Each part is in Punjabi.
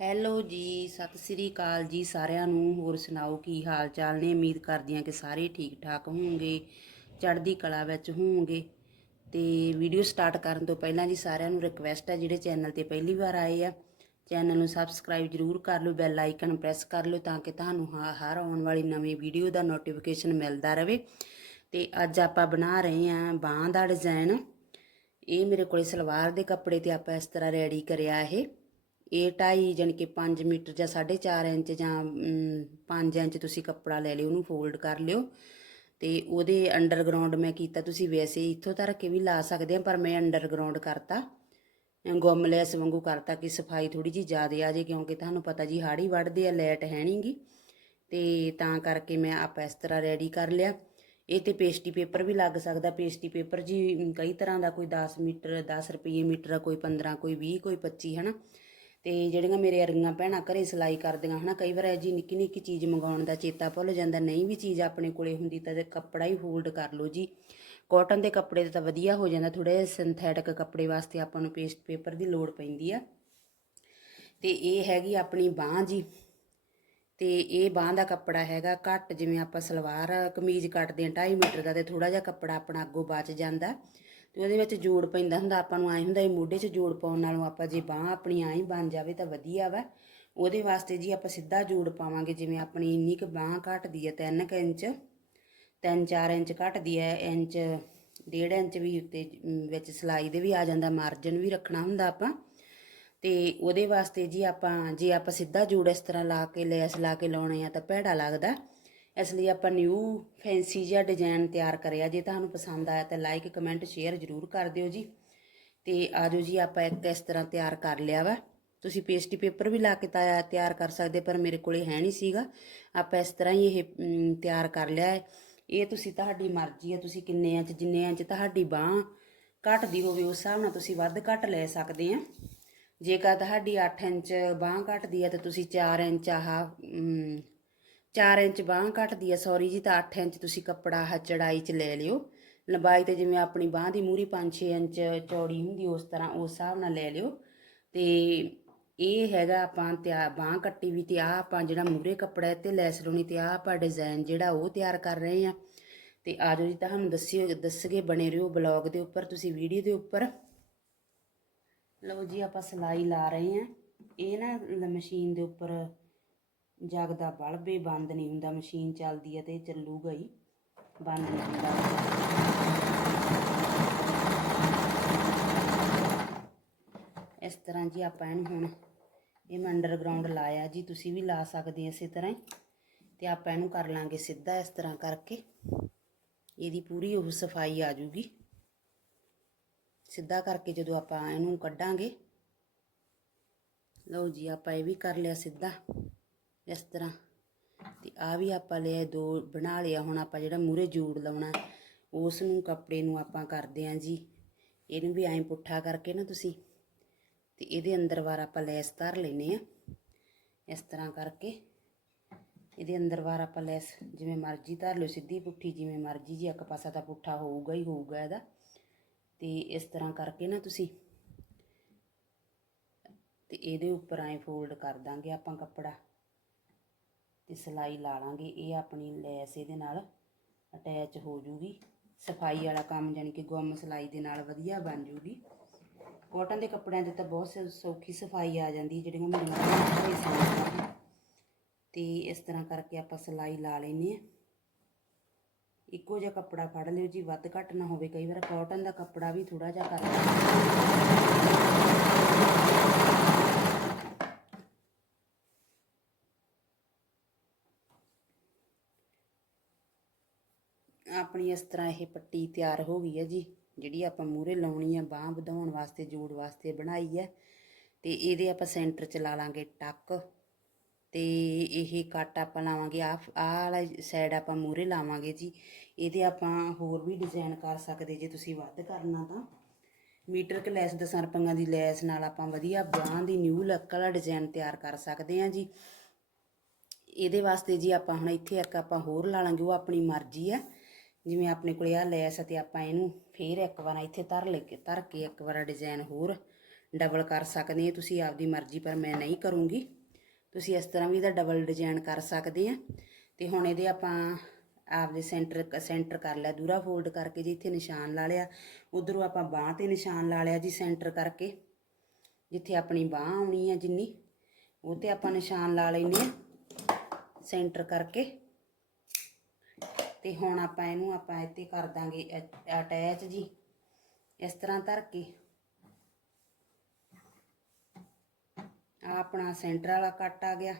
ਹੈਲੋ ਜੀ, ਸਤਿ ਸ੍ਰੀ ਅਕਾਲ ਜੀ ਸਾਰਿਆਂ ਨੂੰ। ਹੋਰ ਸੁਣਾਓ, ਕੀ ਹਾਲ ਚਾਲ ਨੇ? ਉਮੀਦ ਕਰਦੀ ਹਾਂ ਕਿ ਸਾਰੇ ਠੀਕ ਠਾਕ ਹੋਵੋਗੇ ਚੜ੍ਹਦੀ ਕਲਾ ਵਿੱਚ ਹੋਵੋਗੇ ਤੇ ਵੀਡੀਓ ਸਟਾਰਟ ਕਰਨ ਤੋਂ ਪਹਿਲਾਂ ਜੀ ਸਾਰਿਆਂ ਨੂੰ ਰਿਕਵੈਸਟ ਹੈ, ਜਿਹੜੇ ਚੈਨਲ ਤੇ ਪਹਿਲੀ ਵਾਰ ਆਏ ਆ, ਚੈਨਲ ਨੂੰ ਸਬਸਕ੍ਰਾਈਬ ਜਰੂਰ ਕਰ ਲਓ ਬੈਲ ਆਈਕਨ ਪ੍ਰੈਸ ਕਰ ਲਓ ਤਾਂ ਕਿ ਤੁਹਾਨੂੰ ਹ- ਹਰ ਆਉਣ ਵਾਲੀ ਨਵੀਂ ਵੀਡੀਓ ਦਾ ਨੋਟੀਫਿਕੇਸ਼ਨ ਮਿਲਦਾ ਰਹੇ। ਤੇ ਅੱਜ ਆਪਾਂ ਬਣਾ ਰਹੇ ਹਾਂ ਬਾਂਹ ਦਾ ਡਿਜ਼ਾਈਨ ਇਹ ਮੇਰੇ ਕੋਲੇ ਸਲਵਾਰ ਦੇ ਕੱਪੜੇ ਤੇ ਆਪਾਂ ਇਸ ਤਰ੍ਹਾਂ ਰੈਡੀ ਕਰਿਆ ਇਹ। ਇਹ ਢਾਈ ਜਾਣੀ ਕਿ 5 ਮੀਟਰ ਜਾਂ 4.5 ਇੰਚ ਜਾਂ 5 ਇੰਚ ਤੁਸੀਂ ਕੱਪੜਾ ਲੈ ਲਿਓ, ਉਹਨੂੰ ਫੋਲਡ ਕਰ ਲਿਓ। ਤੇ ਉਹਦੇ ਅੰਡਰਗਰਾਉਂਡ ਮੈਂ ਕੀਤਾ, ਤੁਸੀਂ ਵੈਸੇ ਇੱਥੋਂ ਤੱਕ ਕੇ ਵੀ ਲਾ ਸਕਦੇ ਆ, ਪਰ ਮੈਂ ਅੰਡਰਗਰਾਉਂਡ ਕਰਤਾ। ਗੁੰਮ ਲੈਸ ਵਾਂਗੂ ਕਰਤਾ ਕਿ ਸਫ਼ਾਈ ਥੋੜੀ ਜੀ ਜ਼ਿਆਦਾ ਆ ਜੇ ਕਿਉਂਕਿ ਤੁਹਾਨੂੰ ਪਤਾ ਜੀ ਹਾੜੀ ਵੱਢਦੇ ਆ ਲੈਟ ਹੈ ਨਹੀਂਗੀ ਤੇ ਤਾਂ ਕਰਕੇ ਮੈਂ ਆਪਾਂ ਇਸ ਤਰ੍ਹਾਂ ਰੈਡੀ ਕਰ ਲਿਆ। ਇਹ ਤੇ ਪੇਸਟੀ ਪੇਪਰ ਵੀ ਲੱਗ ਸਕਦਾ, ਪੇਸਟੀ ਪੇਪਰ ਜੀ ਕਈ ਤਰ੍ਹਾਂ ਦਾ ਕੋਈ 10 ਮੀਟਰ 10 ਰੁਪਏ ਮੀਟਰ ਕੋਈ 15 ਕੋਈ 20 ਕੋਈ 25 ਹਨਾ। ਤੇ ਜਿਹੜੀਆਂ ਮੇਰੇ ਅਰੀਆਂ ਭੈਣਾਂ ਘਰੇ ਸਿਲਾਈ ਕਰਦੀਆਂ, ਹਨਾ, ਕਈ ਵਾਰ ਇਹ ਜੀ ਨਿੱਕੀ ਨਿੱਕੀ ਚੀਜ਼ ਮੰਗਾਉਣ ਦਾ ਚੇਤਾ ਭੁੱਲ ਜਾਂਦਾ, ਨਹੀਂ ਵੀ ਚੀਜ਼ ਆਪਣੇ ਕੋਲੇ ਹੁੰਦੀ ਤਾਂ ਕੱਪੜਾ ਹੀ ਫੋਲਡ ਕਰ ਲਓ ਜੀ। ਕਾਟਨ ਦੇ ਕੱਪੜੇ ਤਾਂ ਵਧੀਆ ਹੋ ਜਾਂਦਾ ਥੋੜੇ ਸਿੰਥੈਟਿਕ ਕੱਪੜੇ ਵਾਸਤੇ ਆਪਾਂ ਨੂੰ ਪੇਸਟ ਪੇਪਰ ਦੀ ਲੋੜ ਪੈਂਦੀ ਆ। ਤੇ ਇਹ ਹੈਗੀ ਆਪਣੀ ਬਾਹ ਜੀ, ਤੇ ਇਹ ਬਾਹ ਦਾ ਕੱਪੜਾ ਹੈਗਾ ਘੱਟ, ਜਿਵੇਂ ਆਪਾਂ ਸਲਵਾਰ ਕਮੀਜ਼ ਕੱਟਦੇ ਆ 2.5 ਮੀਟਰ ਦਾ ਤੇ ਥੋੜਾ ਜਿਹਾ ਕੱਪੜਾ ਆਪਣਾ ਅੱਗੋਂ ਬਚ ਜਾਂਦਾ। ਤੇ ਉਹਦੇ ਵਿੱਚ ਜੋੜ ਪੈਂਦਾ ਹੁੰਦਾ, ਆਪਾਂ ਨੂੰ ਐ ਹੁੰਦਾ ਇਹ ਮੋਢੇ 'ਚ ਜੋੜ ਪਾਉਣ ਨਾਲੋਂ ਆਪਾਂ ਜੇ ਬਾਹ ਆਪਣੀ ਐਂ ਬਣ ਜਾਵੇ ਤਾਂ ਵਧੀਆ ਵਾ। ਉਹਦੇ ਵਾਸਤੇ ਜੀ ਆਪਾਂ ਸਿੱਧਾ ਜੋੜ ਪਾਵਾਂਗੇ, ਜਿਵੇਂ ਆਪਣੀ ਇੰਨੀ ਕੁ ਬਾਹ ਘਟਦੀ ਹੈ 3 ਇੰਚ 3-4 ਇੰਚ ਘਟਦੀ ਹੈ, ਇੰਚ, ਡੇਢ ਇੰਚ ਵੀ ਉੱਤੇ ਵਿੱਚ ਸਿਲਾਈ ਦੇ ਵੀ ਆ ਜਾਂਦਾ ਮਾਰਜਨ ਵੀ ਰੱਖਣਾ ਹੁੰਦਾ ਆਪਾਂ। ਤੇ ਉਹਦੇ ਵਾਸਤੇ ਜੀ ਆਪਾਂ, ਜੇ ਆਪਾਂ ਸਿੱਧਾ ਜੋੜ ਇਸ ਤਰ੍ਹਾਂ ਲਾ ਕੇ, ਲੈਸ ਲਾ ਕੇ ਲਾਉਣੇ ਆ ਤਾਂ ਭੈੜਾ ਲੱਗਦਾ। ਇਸ ਲਈ ਆਪਾਂ ਨਿਊ ਫੈਂਸੀ ਜਿਹਾ ਡਿਜ਼ਾਈਨ ਤਿਆਰ ਕਰਿਆ। ਜੇ ਤੁਹਾਨੂੰ ਪਸੰਦ ਆਇਆ ਤਾਂ ਲਾਈਕ ਕਮੈਂਟ ਸ਼ੇਅਰ ਜ਼ਰੂਰ ਕਰ ਦਿਓ ਜੀ। ਤੇ ਆਜੋ ਜੀ, ਆਪਾਂ ਇੱਕ ਇਸ ਤਰ੍ਹਾਂ ਤਿਆਰ ਕਰ ਲਿਆ ਵਾ। ਤੁਸੀਂ ਪੇਸਟੀ ਪੇਪਰ ਵੀ ਲਾ ਕੇ ਤਾਂ ਤਿਆਰ ਕਰ ਸਕਦੇ, ਪਰ ਮੇਰੇ ਕੋਲੇ ਹੈ ਨਹੀਂ ਸੀਗਾ। ਆਪਾਂ ਇਸ ਤਰ੍ਹਾਂ ਹੀ ਇਹ ਤਿਆਰ ਕਰ ਲਿਆ ਹੈ। ਇਹ ਤੁਸੀਂ ਤੁਹਾਡੀ ਮਰਜ਼ੀ ਹੈ, ਤੁਸੀਂ ਕਿੰਨੇ ਇੰਚ, ਜਿੰਨੇ ਇੰਚ ਤੁਹਾਡੀ ਬਾਹ ਘਟਦੀ ਹੋਵੇ, ਉਸ ਹਿਸਾਬ ਨਾਲ ਤੁਸੀਂ ਵੱਧ ਘੱਟ ਲੈ ਸਕਦੇ ਆ। ਜੇਕਰ ਤੁਹਾਡੀ 8 ਇੰਚ ਬਾਹ ਘਟਦੀ ਹੈ, ਤਾਂ ਤੁਸੀਂ 4 ਇੰਚ ਆਹ 4 ਇੰਚ ਬਾਹ ਘਟਦੀ ਹੈ ਸੌਰੀ ਜੀ, ਤਾਂ 8 ਇੰਚ ਤੁਸੀਂ ਕੱਪੜਾ ਆਹ ਚੜਾਈ 'ਚ ਲੈ ਲਿਓ। ਲੰਬਾਈ ਤੇ ਜਿਵੇਂ ਆਪਣੀ ਬਾਹ ਦੀ ਮੂਰੀ 5-6 ਇੰਚ ਚੌੜੀ ਹੁੰਦੀ, ਉਸ ਤਰ੍ਹਾਂ ਉਸ ਹਿਸਾਬ ਨਾਲ ਲੈ ਲਿਓ। ਤੇ ਇਹ ਹੈਗਾ ਆਪਾਂ ਤਿਆ, ਬਾਹ ਕੱਟੀ ਵੀ ਤੇ ਆ ਆਪਾਂ ਜਿਹੜਾ ਮੂਰੇ ਕੱਪੜਾ ਤੇ ਲੈਸ ਲਾਉਣੀ ਤੇ ਆ ਆਪਾਂ ਡਿਜ਼ਾਈਨ ਜਿਹੜਾ ਉਹ ਤਿਆਰ ਕਰ ਰਹੇ ਆ ਤੇ ਆਜੋ ਜੀ, ਤੁਹਾਨੂੰ ਦੱਸਿਓ ਦੱਸਗੇ ਬਣੇ ਰਹੋ ਬਲੌਗ ਦੇ ਉੱਪਰ, ਤੁਸੀਂ ਵੀਡੀਓ ਦੇ ਉੱਪਰ। ਲਓ ਜੀ, ਆਪਾਂ ਸਿਲਾਈ ਲਾ ਰਹੇ ਆ ਇਹ ਨਾ ਮਸ਼ੀਨ ਦੇ ਉੱਪਰ ਜਗਦਾ ਬਲਬ ਇਹ ਬੰਦ ਨਹੀਂ ਹੁੰਦਾ, ਮਸ਼ੀਨ ਚੱਲਦੀ ਹੈ ਤੇ ਚੱਲੂਗਾ ਹੀ। ਬੰਦ ਨਹੀਂ ਹੁੰਦਾ। ਇਸ ਤਰ੍ਹਾਂ ਜੀ ਆਪਾਂ ਇਹਨੂੰ ਹੁਣ ਇਹ ਮੈਂ ਅੰਡਰਗਰਾਉਂਡ ਲਾਇਆ ਜੀ, ਤੁਸੀਂ ਵੀ ਲਾ ਸਕਦੇ ਇਸੇ ਤਰ੍ਹਾਂ ਹੀ। ਤੇ ਆਪਾਂ ਇਹਨੂੰ ਕਰ ਲਾਂਗੇ ਸਿੱਧਾ ਇਸ ਤਰ੍ਹਾਂ ਕਰਕੇ। ਇਹਦੀ ਪੂਰੀ ਉਹ ਸਫ਼ਾਈ ਆ ਜੂਗੀ ਸਿੱਧਾ ਕਰਕੇ ਜਦੋਂ ਆਪਾਂ ਇਹਨੂੰ ਕੱਢਾਂਗੇ। ਲਓ ਜੀ, ਆਪਾਂ ਇਹ ਵੀ ਕਰ ਲਿਆ ਸਿੱਧਾ। ਇਸ ਤਰ੍ਹਾਂ। ਤੇ ਆ ਵੀ ਆਪਾਂ ਲਿਆ ਦੋ, ਬਣਾ ਲਿਆ। ਹੁਣ ਆਪਾਂ ਜਿਹੜਾ ਮੂਰੇ ਜੋੜ ਲਾਉਣਾ ਉਸ ਨੂੰ ਕੱਪੜੇ ਨੂੰ ਆਪਾਂ ਕਰਦੇ ਆਂ ਜੀ। ਇਹਨੂੰ ਵੀ ਐਂ ਪੁੱਠਾ ਕਰਕੇ ਨਾ ਤੁਸੀਂ। ਤੇ ਇਹਦੇ ਅੰਦਰ ਵਾਰ ਆਪਾਂ ਲੈਸ ਧਰ ਲੈਨੇ ਆ। ਇਸ ਤਰ੍ਹਾਂ ਕਰਕੇ ਇਹਦੇ ਅੰਦਰ ਵਾਰ ਆਪਾਂ ਲੈਸ ਜਿਵੇਂ ਮਰਜ਼ੀ ਧਰ ਲਿਓ। ਸਿੱਧੀ ਪੁੱਠੀ ਜਿਵੇਂ ਮਰਜ਼ੀ ਜੀ, ਇੱਕ ਪਾਸਾ ਤਾਂ ਪੁੱਠਾ ਹੋਊਗਾ ਹੀ ਹੋਊਗਾ ਇਹਦਾ। ਤੇ ਇਸ ਤਰ੍ਹਾਂ ਕਰਕੇ ਨਾ ਤੁਸੀਂ। ਤੇ ਇਹਦੇ ਉੱਪਰ ਐਂ ਫੋਲਡ ਕਰ ਦਾਂਗੇ ਆਪਾਂ ਕੱਪੜਾ। ਤੇ ਸਿਲਾਈ ਲਾ ਲਾਂਗੇ, ਇਹ ਆਪਣੀ ਲੈਸ ਇਹਦੇ ਨਾਲ ਅਟੈਚ ਹੋ ਜੂਗੀ। ਸਫ਼ਾਈ ਵਾਲਾ ਕੰਮ ਜਾਨੀ ਕਿ ਗੁੰਮ ਸਿਲਾਈ ਦੇ ਨਾਲ ਵਧੀਆ ਬਣ ਜੂਗੀ। ਕਾਟਨ ਦੇ ਕੱਪੜਿਆਂ ਤੇ ਤਾਂ ਬਹੁਤ ਸ- ਸੌਖੀ ਸਫ਼ਾਈ ਆ ਜਾਂਦੀ, ਜਿਹੜੀਆਂ ਮੇਰੀਆਂ ਭੈਣਾਂ ਤੇ ਇਸ ਤਰ੍ਹਾਂ ਕਰਕੇ ਆਪਾਂ ਸਿਲਾਈ ਲਾ ਲੈਨੇ ਆ ਇੱਕੋ ਜਿਹਾ ਕੱਪੜਾ ਫੜ ਲਿਓ ਜੀ, ਵੱਧ ਘੱਟ ਨਾ ਹੋਵੇ। ਕਈ ਵਾਰ ਕਾਟਨ ਦਾ ਕੱਪੜਾ ਵੀ ਥੋੜਾ ਜਿਹਾ ਕਰ ਆਪਣੀ ਇਸ ਤਰ੍ਹਾਂ ਇਹ ਪੱਟੀ ਤਿਆਰ ਹੋ ਗਈ ਹੈ ਜੀ, ਜਿਹੜੀ ਆਪਾਂ ਮੂਰੇ ਲਾਉਣੀ ਆ, ਬਾਹ ਵਧਾਉਣ ਵਾਸਤੇ, ਜੋੜ ਵਾਸਤੇ ਬਣਾਈ ਹੈ। ਤੇ ਇਹਦੇ ਆਪਾਂ ਸੈਂਟਰ ਚ ਲਾ ਲਾਂਗੇ ਟੱਕ ਤੇ ਇਹ ਕੱਟ ਆਪਾਂ ਲਾਵਾਂਗੇ ਆ ਆਹ ਵਾਲਾ ਸਾਈਡ ਆਪਾਂ ਮੂਰੇ ਲਾਵਾਂਗੇ ਜੀ। ਇਹਦੇ ਆਪਾਂ ਹੋਰ ਵੀ ਡਿਜ਼ਾਈਨ ਕਰ ਸਕਦੇ ਜੇ ਤੁਸੀਂ ਵੱਧ ਕਰਨਾ ਤਾਂ। ਮੀਟਰ ਕੁ ਲੈਸ ਦਸਾਂ ਰੁਪਈਆਂ ਦੀ ਲੈਸ ਨਾਲ ਆਪਾਂ ਵਧੀਆ ਬਾਂਹ ਦੀ ਨਿਊ ਲੱਕ ਵਾਲਾ ਡਿਜ਼ਾਈਨ ਤਿਆਰ ਕਰ ਸਕਦੇ ਹਾਂ ਜੀ। ਇਹਦੇ ਵਾਸਤੇ ਜੀ ਆਪਾਂ ਹੁਣ ਇੱਥੇ ਇੱਕ ਆਪਾਂ ਹੋਰ ਲਾ ਲਾਂਗੇ, ਉਹ ਆਪਣੀ ਮਰਜ਼ੀ ਹੈ। ਜਿਵੇਂ ਆਪਣੇ ਕੋਲੇ ਆ ਲੈਸ ਆ ਤੇ ਆਪਾਂ ਇਹਨੂੰ ਫੇਰ ਇੱਕ ਵਾਰ ਇੱਥੇ ਧਰ ਲੈ ਕੇ, ਧਰ ਕੇ ਇੱਕ ਵਾਰ ਡਿਜ਼ਾਈਨ ਹੋਰ ਡਬਲ ਕਰ ਸਕਦੇ ਆ ਤੁਸੀਂ ਆਪਦੀ ਮਰਜ਼ੀ, ਪਰ ਮੈਂ ਨਹੀਂ ਕਰੂੰਗੀ। ਤੁਸੀਂ ਇਸ ਤਰ੍ਹਾਂ ਵੀ ਇਹਦਾ ਡਬਲ ਡਿਜ਼ਾਈਨ ਕਰ ਸਕਦੇ ਆ। ਤੇ ਹੁਣ ਇਹਦੇ ਆਪਾਂ ਆਪਦੇ ਸੈਂਟਰ ਸੈਂਟਰ ਕਰ ਲਿਆ, ਦੂਰਾ ਫੋਲਡ ਕਰਕੇ ਜੀ ਇੱਥੇ ਨਿਸ਼ਾਨ ਲਾ ਲਿਆ, ਉਧਰੋਂ ਆਪਾਂ ਬਾਹ ਤੇ ਨਿਸ਼ਾਨ ਲਾ ਲਿਆ ਜੀ ਸੈਂਟਰ ਕਰਕੇ, ਜਿੱਥੇ ਆਪਣੀ ਬਾਹ ਆਉਣੀ ਆ ਜਿੰਨੀ, ਉਹ ਤੇ ਆਪਾਂ ਨਿਸ਼ਾਨ ਲਾ ਲੈਨੇ ਆ ਸੈਂਟਰ ਕਰਕੇ। ਤੇ ਹੁਣ ਆਪਾਂ ਇਹਨੂੰ ਆਪਾਂ ਇੱਥੇ ਕਰ ਦਾਂਗੇ ਅਟੈਚ ਜੀ। ਇਸ ਤਰ੍ਹਾਂ ਧਰ ਕੇ। ਆ ਆਪਣਾ ਸੈਂਟਰ ਵਾਲਾ ਕੱਟ ਆ ਗਿਆ।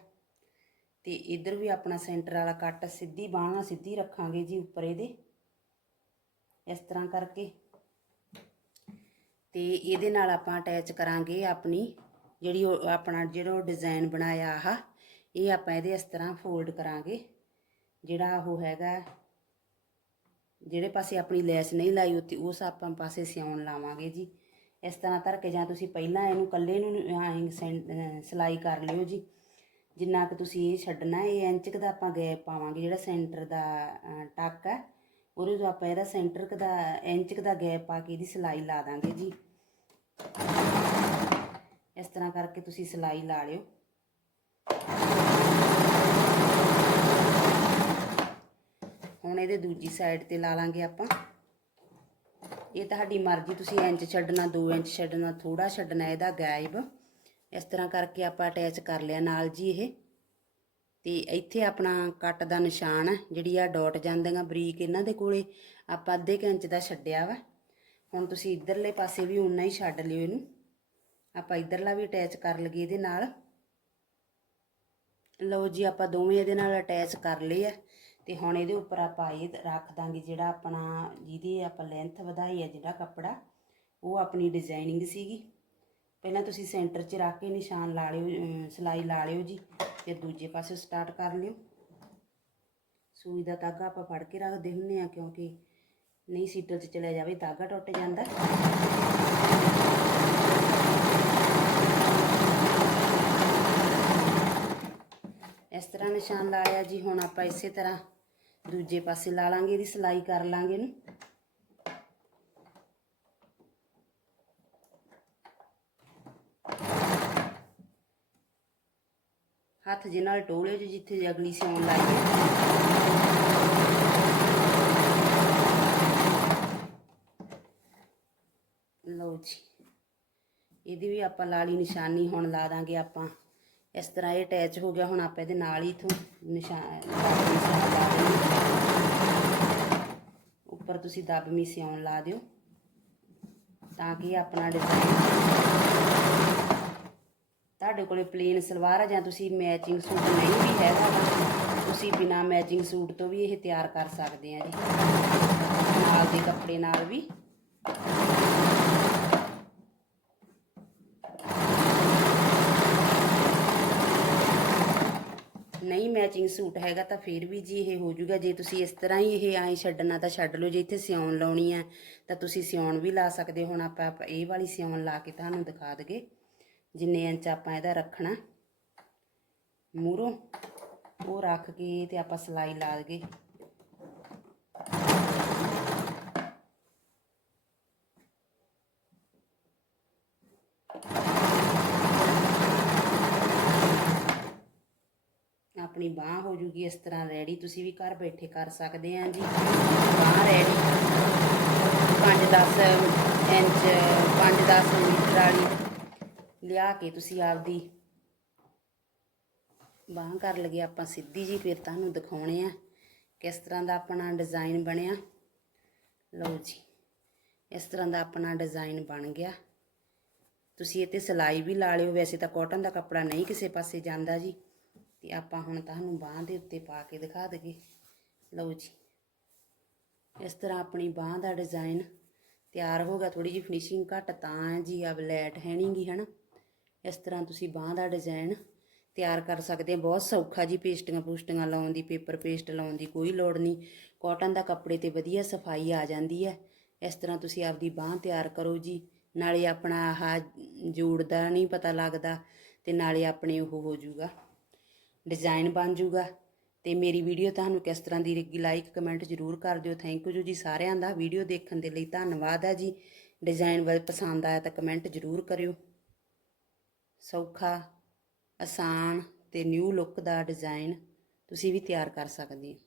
ਤੇ ਇਧਰ ਵੀ ਆਪਣਾ ਸੈਂਟਰ ਵਾਲਾ ਕੱਟ ਸਿੱਧੀ ਬਾਹਾਂ ਸਿੱਧੀ ਰੱਖਾਂਗੇ ਜੀ ਉੱਪਰ ਇਹਦੇ। ਇਸ ਤਰ੍ਹਾਂ ਕਰਕੇ। ਤੇ ਇਹਦੇ ਨਾਲ ਆਪਾਂ ਅਟੈਚ ਕਰਾਂਗੇ ਆਪਣੀ ਜਿਹੜੀ ਉਹ, ਆਪਣਾ ਜਿਹੜਾ ਉਹ ਡਿਜ਼ਾਈਨ ਬਣਾਇਆ ਆਹ। ਇਹ ਆਪਾਂ ਇਹਦੇ ਇਸ ਤਰ੍ਹਾਂ ਫੋਲਡ ਕਰਾਂਗੇ। ਜਿਹੜਾ ਉਹ ਹੈਗਾ ਜਿਹੜੇ ਪਾਸੇ ਆਪਣੀ ਲੈਸ ਨਹੀਂ ਲਾਈ ਉੱਤੇ ਉਸ ਆਪਾਂ ਪਾਸੇ ਸਿਉਣ ਲਾਵਾਂਗੇ ਜੀ। ਇਸ ਤਰ੍ਹਾਂ ਧਰ ਕੇ ਜਾਂ ਤੁਸੀਂ ਪਹਿਲਾਂ ਇਹਨੂੰ ਕੱਲੇ ਨੂੰ ਐਂ ਸੈਂ- ਸਿਲਾਈ ਕਰ ਲਿਓ ਜੀ। ਜਿੰਨਾ ਕਿ ਤੁਸੀਂ ਇਹ ਛੱਡਣਾ, ਇਹ ਇੰਚ ਦਾ ਆਪਾਂ ਗੈਪ ਪਾਵਾਂਗੇ, ਜਿਹੜਾ ਸੈਂਟਰ ਦਾ ਟੱਕ ਹੈ। ਉਹਦੇ ਤੋਂ ਆਪਾਂ ਇਹਦਾ ਸੈਂਟਰ ਦਾ, ਇੰਚ ਦਾ ਗੈਪ ਪਾ ਕੇ ਇਹਦੀ ਸਿਲਾਈ ਲਾ ਦਾਂਗੇ ਜੀ। ਇਸ ਤਰ੍ਹਾਂ ਕਰਕੇ ਤੁਸੀਂ ਸਿਲਾਈ ਲਾ ਲਿਓ। ਹੁਣ ਇਹਦੇ ਦੂਜੀ ਸਾਈਡ ਤੇ ਲਾ ਲਾਂਗੇ ਆਪਾਂ। ਇਹ ਤੁਹਾਡੀ ਮਰਜ਼ੀ, ਤੁਸੀਂ ਇੰਚ ਛੱਡਣਾ 2 ਇੰਚ ਛੱਡਣਾ ਥੋੜਾ ਛੱਡਣਾ ਇਹਦਾ ਗਾਇਬ। ਇਸ ਤਰ੍ਹਾਂ ਕਰਕੇ ਆਪਾਂ ਅਟੈਚ ਕਰ ਲਿਆ ਨਾਲ ਜੀ ਇਹ। ਤੇ ਇੱਥੇ ਆਪਣਾ ਕੱਟ ਦਾ ਨਿਸ਼ਾਨ ਹੈ ਜਿਹੜੀ ਆ ਡਾਟ ਜਾਂਦੀਆਂ ਬਰੀਕ ਇਹਨਾਂ ਦੇ ਕੋਲੇ, ਆਪਾਂ ਅੱਧੇ ਕੁ ਇੰਚ ਦਾ ਛੱਡਿਆ ਵਾ। ਹੁਣ ਤੁਸੀਂ ਇਧਰਲੇ ਪਾਸੇ ਵੀ ਉਨਾ ਹੀ ਛੱਡ ਲਿਓ ਇਹਨੂੰ। ਆਪਾਂ ਇਧਰਲਾ ਵੀ ਅਟੈਚ ਕਰ ਲਈਏ ਇਹਦੇ ਨਾਲ। ਲਓ ਜੀ, ਆਪਾਂ ਦੋਵੇਂ ਇਹਦੇ ਨਾਲ ਅਟੈਚ ਕਰ ਲਏ ਆ। ਤੇ ਹੁਣ ਇਹਦੇ ਉੱਪਰ ਆਪਾਂ ਇਹ ਰੱਖ ਦਾਂਗੇ ਜਿਹੜਾ ਆਪਣਾ ਜਿਹਦੀ ਆਪਾਂ ਲੈਂਥ ਵਧਾਈ ਹੈ ਜਿਹੜਾ ਕੱਪੜਾ ਉਹ ਆਪਣੀ ਡਿਜ਼ਾਈਨਿੰਗ ਸੀਗੀ। ਪਹਿਲਾਂ ਤੁਸੀਂ ਸੈਂਟਰ 'ਚ ਰੱਖ ਕੇ ਨਿਸ਼ਾਨ ਲਾ ਲਿਓ ਅਮ, ਸਿਲਾਈ ਲਾ ਲਿਓ ਜੀ ਤੇ ਦੂਜੇ ਪਾਸੇ ਸਟਾਰਟ ਕਰ ਲਿਓ। ਸੂਈ ਦਾ ਧਾਗਾ ਆਪਾਂ ਫੜ ਕੇ ਰੱਖਦੇ ਹੁੰਨੇ ਆ ਕਿਉਂਕਿ ਨਹੀਂ ਸੀਟਲ 'ਚ ਚਲਿਆ ਜਾਵੇ ਧਾਗਾ ਟੁੱਟ ਜਾਂਦਾ। ਇਸ ਤਰ੍ਹਾਂ ਨਿਸ਼ਾਨ ਲਾ ਲਿਆ ਜੀ, ਹੁਣ ਆਪਾਂ ਇਸੇ ਤਰ੍ਹਾਂ ਦੂਜੇ ਪਾਸੇ ਲਾ ਲਾਂਗੇ ਇਹਦੀ ਸਿਲਾਈ ਕਰ ਲਾਂਗੇ ਇਹਨੂੰ। ਹੱਥ ਜੇ ਨਾਲ ਟੋਲਿਓ ਜੀ, ਜਿੱਥੇ ਅਗਲੀ ਸਿਉਣ ਲਾਈ ਲਓ ਜੀ, ਇਹਦੀ ਵੀ ਆਪਾਂ ਲਾਲੀ ਨਿਸ਼ਾਨੀ ਹੁਣ ਲਾ ਦਾਂਗੇ ਆਪਾਂ। ਇਸ ਤਰ੍ਹਾਂ ਇਹ ਅਟੈਚ ਹੋ ਗਿਆ ਹੁਣ ਆਪਾਂ ਇਹਦੇ ਨਾਲ ਹੀ ਇਥੋਂ ਨਿਸ਼ਾਨ ਉੱਪਰ ਤੁਸੀਂ ਦਬਮੀ ਸਿਉਣ ਲਾ ਦਿਓ, ਤਾਂ ਕਿ ਆਪਣਾ ਡਿਜ਼ਾਈਨ ਤੁਹਾਡੇ ਕੋਲੇ ਪਲੇਨ ਸਲਵਾਰ ਆ ਜਾਂ ਤੁਸੀਂ ਮੈਚਿੰਗ ਸੂਟ ਨਹੀਂ ਵੀ ਹੈਗਾ, ਤੁਸੀਂ ਬਿਨਾ ਮੈਚਿੰਗ ਸੂਟ ਤੋਂ ਵੀ ਇਹ ਤਿਆਰ ਕਰ ਸਕਦੇ ਆ ਜੀ। ਨਾਲ ਦੇ ਕੱਪੜੇ ਨਾਲ ਵੀ ਨਹੀਂ ਮੈਚਿੰਗ ਸੂਟ ਹੈਗਾ ਤਾਂ ਫਿਰ ਵੀ ਜੀ ਇਹ ਹੋ ਜਾਊਗਾ ਜੇ ਤੁਸੀਂ ਇਸ ਤਰ੍ਹਾਂ ਹੀ ਇਹ ਐਂ ਛੱਡਣਾ ਤਾਂ ਛੱਡ ਲਓ। ਜੇ ਇੱਥੇ ਸਿਉਣ ਲਾਉਣੀ ਹੈ ਤਾਂ ਤੁਸੀਂ ਸਿਉਣ ਵੀ ਲਾ ਸਕਦੇ ਹੋ। ਹੁਣ ਆਪਾਂ ਆਪਾਂ ਇਹ ਵਾਲੀ ਸਿਉਣ ਲਾ ਕੇ ਤੁਹਾਨੂੰ ਦਿਖਾ ਦਗੇ ਜਿੰਨੇ ਇੰਚ ਆਪਾਂ ਇਹਦਾ ਰੱਖਣਾ। ਮੂਰੋਂ ਉਹ ਰੱਖ ਕੇ ਤੇ ਆਪਾਂ ਸਿਲਾਈ ਲਾ ਦਗੇ ਆਪਣੀ ਬਾਹ ਹੋ ਜੂਗੀ, ਇਸ ਤਰ੍ਹਾਂ ਰੈਡੀ ਤੁਸੀਂ ਵੀ ਘਰ ਬੈਠੇ ਕਰ ਸਕਦੇ ਆ ਜੀ। ਬਾਹ ਰੈਡੀ 5-10 ਇੰਚ 5-10 ਮੀਟਰ ਵਾਲੀ ਲਿਆ ਕੇ ਤੁਸੀਂ ਆਪਦੀ ਬਾਹ ਕਰ ਲਗੇ ਆਪਾਂ ਸਿੱਧੀ ਜੀ, ਫਿਰ ਤੁਹਾਨੂੰ ਦਿਖਾਉਣੇ ਆ ਕਿਸ ਤਰ੍ਹਾਂ ਦਾ ਆਪਣਾ ਡਿਜ਼ਾਈਨ ਬਣਿਆ। ਲਓ ਜੀ, ਇਸ ਤਰ੍ਹਾਂ ਦਾ ਆਪਣਾ ਡਿਜ਼ਾਈਨ ਬਣ ਗਿਆ। ਤੁਸੀਂ ਇਹ ਤੇ ਸਿਲਾਈ ਵੀ ਲਾ ਲਿਓ, ਵੈਸੇ ਤਾਂ ਕਾਟਨ ਦਾ ਕੱਪੜਾ ਨਹੀਂ ਕਿਸੇ ਪਾਸੇ ਜਾਂਦਾ ਜੀ। ਤੇ ਆਪਾਂ ਹੁਣ ਤੁਹਾਨੂੰ ਬਾਹ ਦੇ ਉੱਤੇ ਪਾ ਕੇ ਦਿਖਾ ਦਗੇ ਲਓ ਜੀ। ਇਸ ਤਰ੍ਹਾਂ ਆਪਣੀ ਬਾਹ ਦਾ ਡਿਜ਼ਾਈਨ ਤਿਆਰ ਹੋ ਗਿਆ। ਥੋੜੀ ਜਿਹੀ ਫਿਨਿਸ਼ਿੰਗ ਘੱਟ ਤਾਂ ਹੈ ਜੀ ਆ ਬਲੈਟ ਹੈ ਨਹੀਂਗੀ ਹਨਾ? ਇਸ ਤਰ੍ਹਾਂ ਤੁਸੀਂ ਬਾਹ ਦਾ ਡਿਜ਼ਾਈਨ ਤਿਆਰ ਕਰ ਸਕਦੇ ਆ ਬਹੁਤ ਸੌਖਾ ਜੀ ਪੇਸਟਿੰਗਾਂ ਪੂਸਟਿੰਗਾਂ ਲਾਉਣ ਦੀ ਪੇਪਰ ਪੇਸਟ ਲਾਉਣ ਦੀ ਕੋਈ ਲੋੜ ਨਹੀਂ ਕਾਟਨ ਦਾ ਕੱਪੜੇ ਤੇ ਵਧੀਆ ਸਫ਼ਾਈ ਆ ਜਾਂਦੀ ਹੈ। ਇਸ ਤਰ੍ਹਾਂ ਤੁਸੀਂ ਆਪਦੀ ਬਾਹ ਤਿਆਰ ਕਰੋ ਜੀ। ਨਾਲੇ ਆਪਣਾ ਆਹ ਜੋੜ ਦਾ ਨਹੀਂ ਪਤਾ ਲੱਗਦਾ ਤੇ ਨਾਲੇ ਆਪਣੇ ਉਹ ਹੋ ਜਾਊਗਾ ਡਿਜ਼ਾਈਨ ਬਣ ਜਾਊਗਾ। ਤੇ ਮੇਰੀ ਵੀਡੀਓ ਤੁਹਾਨੂੰ ਕਿਸ ਤਰ੍ਹਾਂ ਦੀ ਲੱਗੀ ਲਾਈਕ, ਕਮੈਂਟ ਜ਼ਰੂਰ ਕਰ ਦਿਓ। ਥੈਂਕ ਯੂ ਜੀ ਸਾਰਿਆਂ ਦਾ ਵੀਡੀਓ ਦੇਖਣ ਦੇ ਲਈ ਧੰਨਵਾਦ ਹੈ ਜੀ। ਡਿਜ਼ਾਈਨ ਵਲ ਪਸੰਦ ਆਇਆ ਤਾਂ ਕਮੈਂਟ ਜ਼ਰੂਰ ਕਰਿਓ। ਸੌਖਾ, ਆਸਾਨ ਤੇ ਨਿਊ ਲੁੱਕ ਦਾ ਡਿਜ਼ਾਈਨ ਤੁਸੀਂ ਵੀ ਤਿਆਰ ਕਰ ਸਕਦੇ ਹੋ।